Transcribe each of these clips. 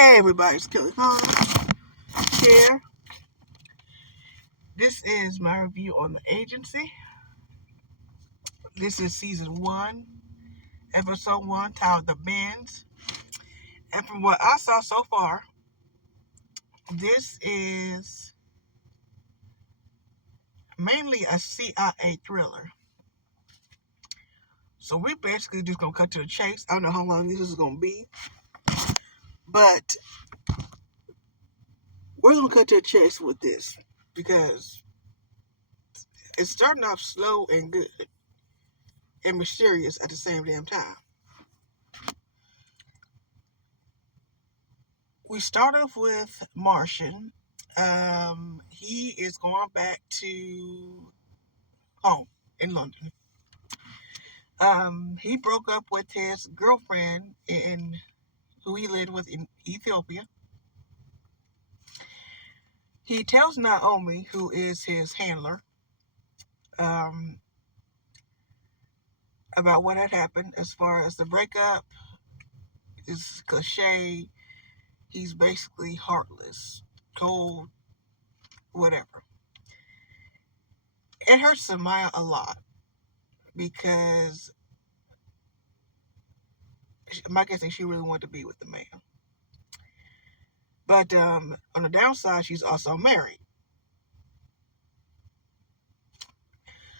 Hey everybody, it's Kelly Hahn here. This is my review on The Agency. This is season 1, episode 1, titled The Bends. And from what I saw so far, this is mainly a CIA thriller. So we're basically just going to cut to the chase. I don't know how long this is going to be, but we're going to cut to the chase with this because it's starting off slow and good and mysterious at the same damn time. We start off with Martian. He is going back to home in London. He broke up with his girlfriend who he lived with in Ethiopia. He tells Naomi, who is his handler, about what had happened as far as the breakup. Is cliche. He's basically heartless, cold, whatever. It hurts Samaya a lot because my guess is she really wanted to be with the man. But on the downside, she's also married.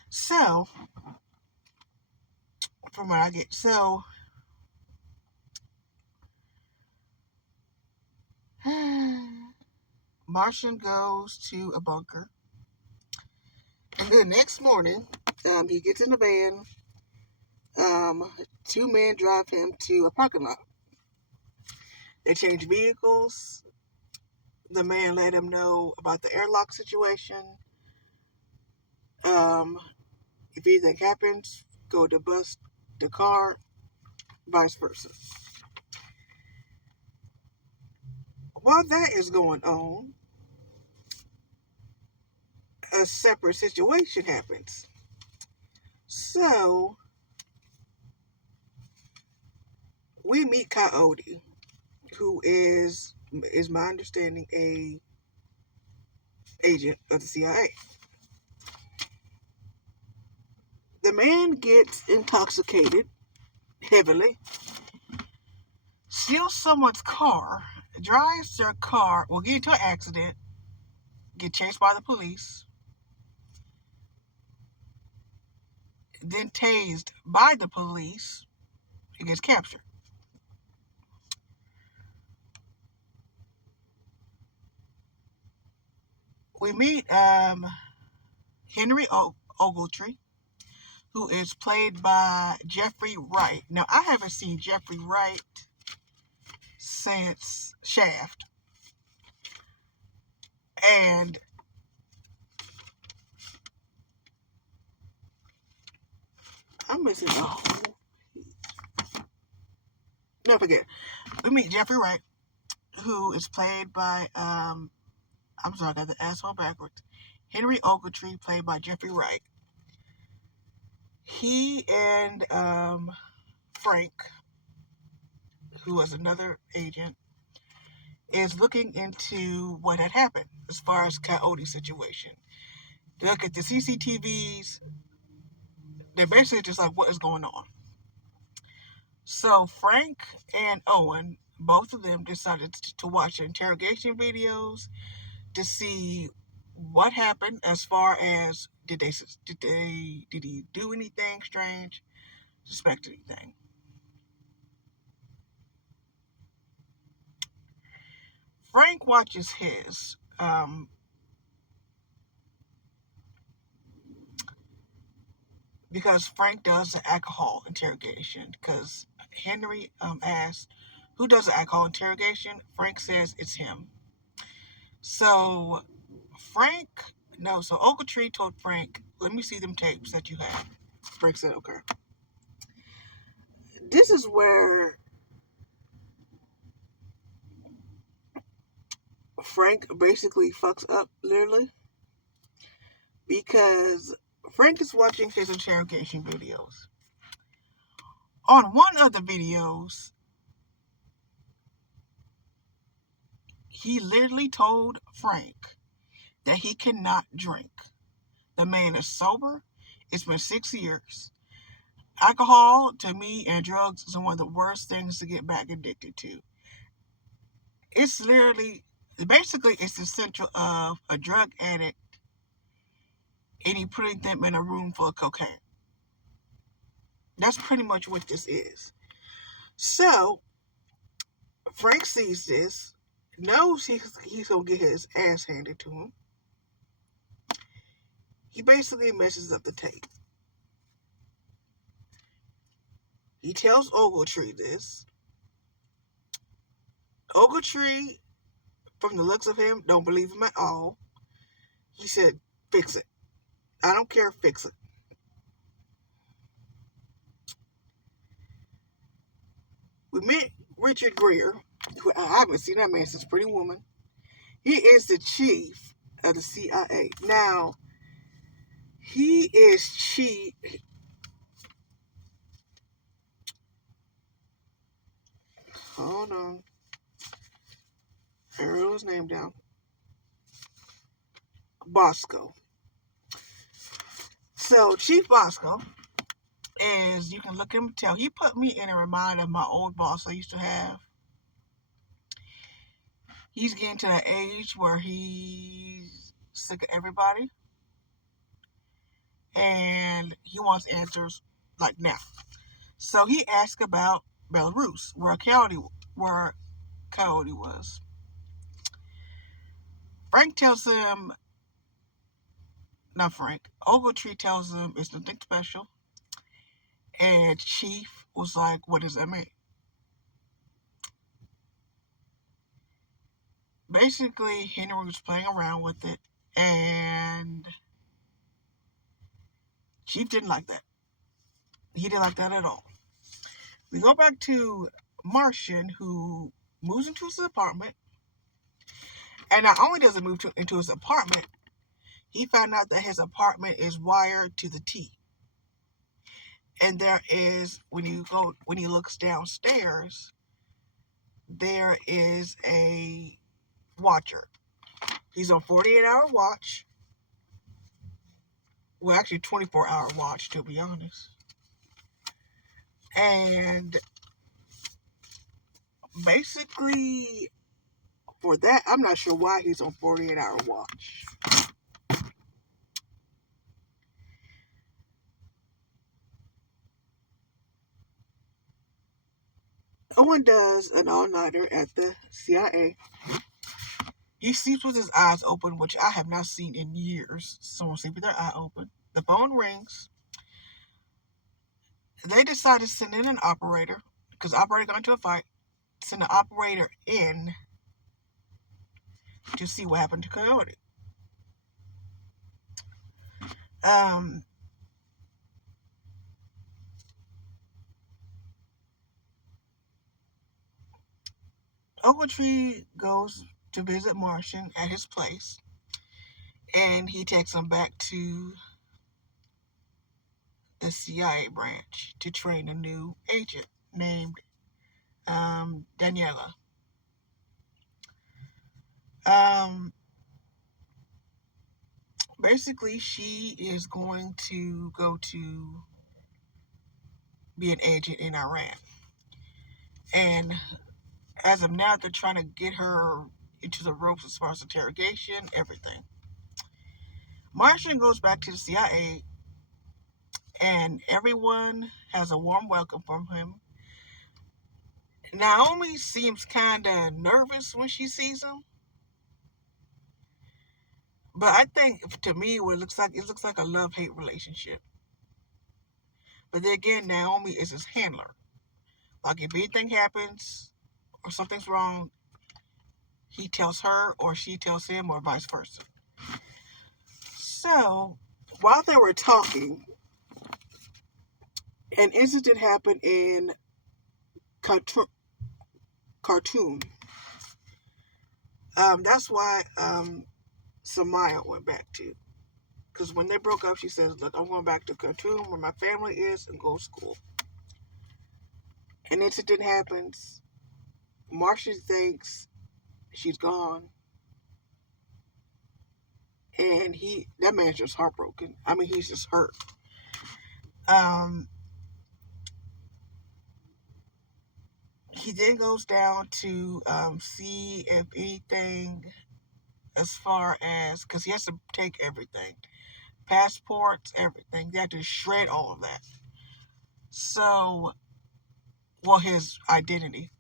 So, from what I get, Martian goes to a bunker. And then the next morning, he gets in the van. Two men drive him to a parking lot. They change vehicles. The man let him know about the airlock situation. If anything happens, go to bust the car, vice versa. While that is going on, a separate situation happens. So, we meet Coyote, who is my understanding, a agent of the CIA. The man gets intoxicated heavily, steals someone's car, drives their car, will get into an accident, get chased by the police, then tased by the police, and gets captured. We meet Henry Ogletree, who is played by Jeffrey Wright. Now, I haven't seen Jeffrey Wright since Shaft. And I'm missing a whole... No, forget. We meet Jeffrey Wright, who is played by, I'm sorry, I got the asshole backwards. Henry Ogletree, played by Jeffrey Wright. He and Frank, who was another agent, is looking into what had happened as far as Coyote's situation. They look at the CCTVs. They're basically just like, what is going on? So Frank and Owen, both of them decided to watch interrogation videos to see what happened as far as did he do anything strange, suspect anything. Frank watches his. Because Frank does the alcohol interrogation. Because Henry asked, who does the alcohol interrogation? Frank says it's him. So Ogletree told Frank, let me see them tapes that you have. Frank said, okay. This is where Frank basically fucks up, literally. Because Frank is watching his interrogation videos. On one of the videos, He literally told Frank that he cannot drink. The man is sober. It's been 6 years. Alcohol, to me, and drugs is one of the worst things to get back addicted to. It's literally, basically, it's the central of a drug addict and you putting them in a room full of cocaine. That's pretty much what this is. So, Frank sees this, knows he's going to get his ass handed to him. He basically messes up the tape. He tells Ogletree this. Ogletree, from the looks of him, don't believe him at all. He said, fix it. I don't care, fix it. We met Richard Gere, who I haven't seen that man since Pretty Woman. He is the chief of the CIA. Now, he is chief. Hold on. I wrote his name down. Bosco. So, Chief Bosco, as you can look at him and tell, he put me in a reminder of my old boss I used to have. He's getting to that age where he's sick of everybody. And he wants answers like now. So he asked about Belarus, where Coyote was. Frank tells him, not Frank, Ogletree tells him it's nothing special. And Chief was like, what does that mean? Basically, Henry was playing around with it, and Chief didn't like that. He didn't like that at all. We go back to Martian, who moves into his apartment, and not only does he move into his apartment, he found out that his apartment is wired to the T. And there is, when he looks downstairs, there is a watcher. He's on 48-hour watch. Well, actually 24-hour watch, to be honest. And basically, for that, I'm not sure why he's on 48-hour watch. Owen does an all-nighter at the CIA. He sleeps with his eyes open, which I have not seen in years. Someone sleep with their eye open. The phone rings. They decide to send in an operator, because the operator got into a fight. Send the operator in to see what happened to Coyote. Ogletree goes to visit Martian at his place, and he takes him back to the CIA branch to train a new agent named Daniela. Basically, she is going to go to be an agent in Iran. And as of now, they're trying to get her into the ropes as far as interrogation, everything. Martian goes back to the CIA, and everyone has a warm welcome from him. Naomi seems kind of nervous when she sees him. But I think, to me, what it looks like a love-hate relationship. But then again, Naomi is his handler. Like, if anything happens or something's wrong, he tells her or she tells him or vice versa. So, while they were talking, an incident happened in Khartoum. That's why Samaya went back to. Because when they broke up, she says, look, I'm going back to Khartoum where my family is and go to school. An incident happens. Marcia thinks she's gone. And that man's just heartbroken. I mean, he's just hurt. He then goes down to see if anything, as far as, because he has to take everything, passports, everything. They have to shred all of that. So, well, his identity,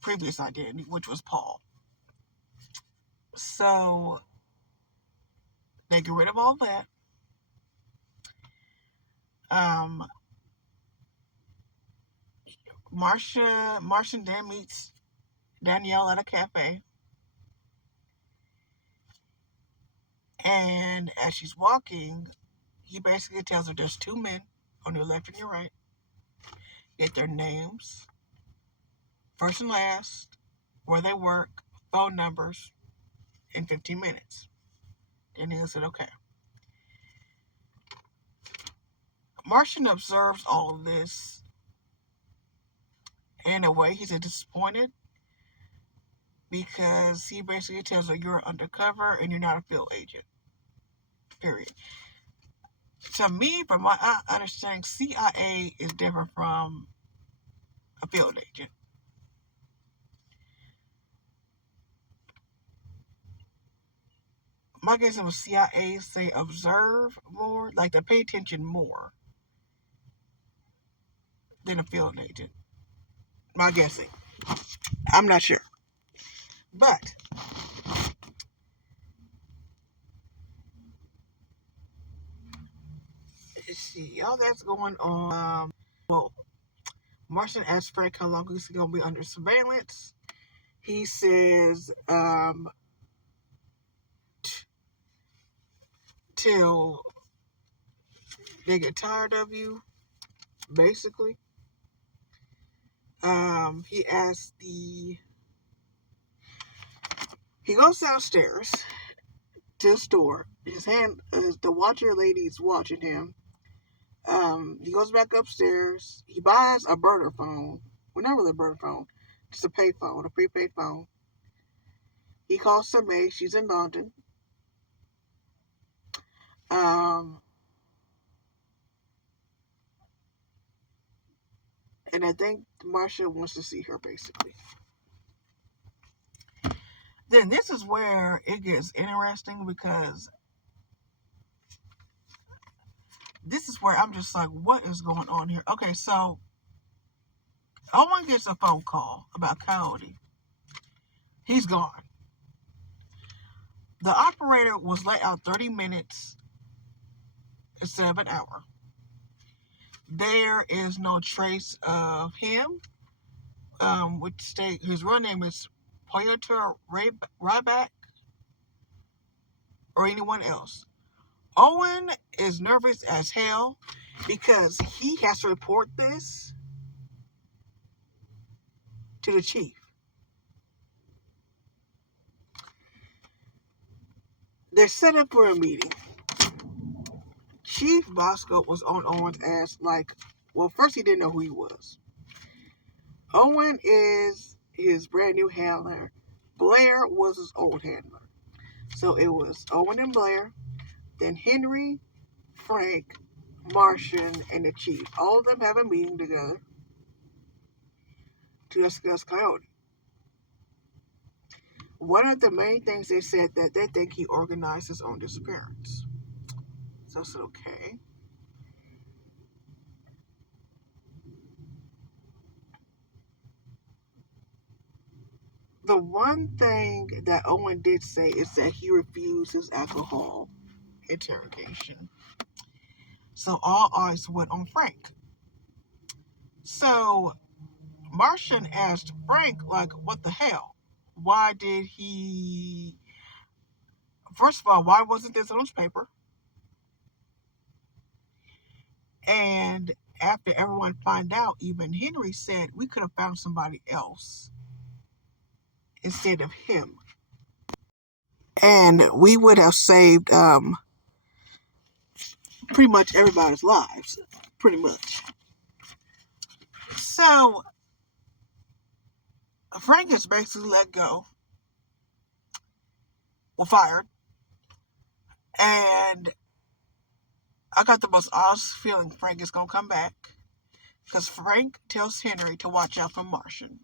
previous identity, which was Paul. So, they get rid of all that. Martian then meets Danielle at a cafe. And as she's walking, he basically tells her there's two men on your left and your right. Get their names, first and last, where they work, phone numbers, in 15 minutes. And he said, okay. Martian observes all of this. And in a way, he's disappointed because he basically tells her you're undercover and you're not a field agent. Period. To me, from my understanding, CIA is different from a field agent. My guess is CIA say observe more, like to pay attention more than a field agent. My guessing. I'm not sure. But let's see, all that's going on. Well, Martian asks Frank how long he's going to be under surveillance. He says, till they get tired of you, basically. He asks he goes downstairs to the store. The watcher lady's watching him. He goes back upstairs. He buys a burner phone. Well, not really a burner phone. Just a payphone, a prepaid phone. He calls May. She's in London. And I think Marcia wants to see her, basically. Then this is where it gets interesting, because this is where I'm just like, what is going on here? Okay, so Owen gets a phone call about Coyote. He's gone. The operator was let out 30 minutes instead of an hour. There is no trace of him, his real name is Piotr Ryback, or anyone else. Owen is nervous as hell because he has to report this to the chief. They're set up for a meeting. Chief Bosco was on Owen's ass like, well, first he didn't know who he was. Owen is his brand new handler. Blair was his old handler. So it was Owen and Blair, then Henry, Frank, Martian, and the chief. All of them have a meeting together to discuss Coyote. One of the main things they said that they think he organized his own disappearance. So I said, okay. The one thing that Owen did say is that he refused his alcohol interrogation. So all eyes went on Frank. So Martian asked Frank, like, what the hell? Why did he... First of all, why wasn't this on his paper? And after everyone found out, even Henry said, we could have found somebody else instead of him. And we would have saved pretty much everybody's lives. Pretty much. So Frank is basically let go. were fired. And I got the most honest feeling Frank is going to come back. Because Frank tells Henry to watch out for Martian.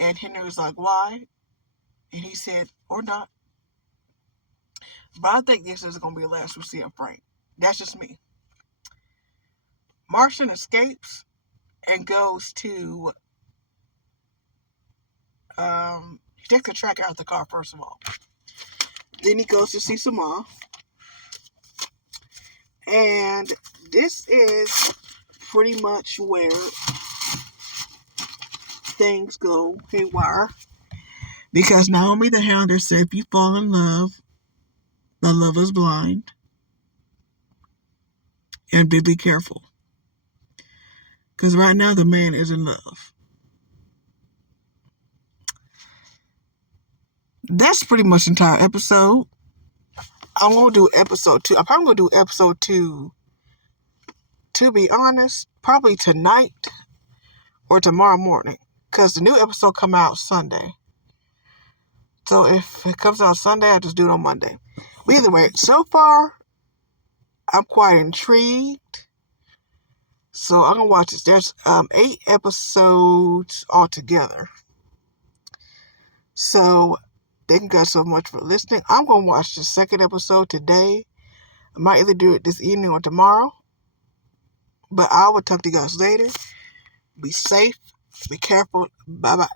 And Henry was like, why? And he said, or not. But I think this is going to be the last we see of Frank. That's just me. Martian escapes and goes to, he takes a tracker out of the car, first of all. Then he goes to see Sama. And this is pretty much where things go haywire. Because Naomi the Hounder said, if you fall in love, the love is blind. And be careful. Because right now the man is in love. That's pretty much the entire episode. I'm going to do episode 2. I'm probably going to do episode 2, to be honest, probably tonight or tomorrow morning. Because the new episode come out Sunday. So if it comes out Sunday, I'll just do it on Monday. But either way, so far, I'm quite intrigued. So I'm going to watch this. There's 8 episodes altogether. So thank you guys so much for listening. I'm going to watch the second episode today. I might either do it this evening or tomorrow. But I will talk to you guys later. Be safe. Be careful. Bye-bye.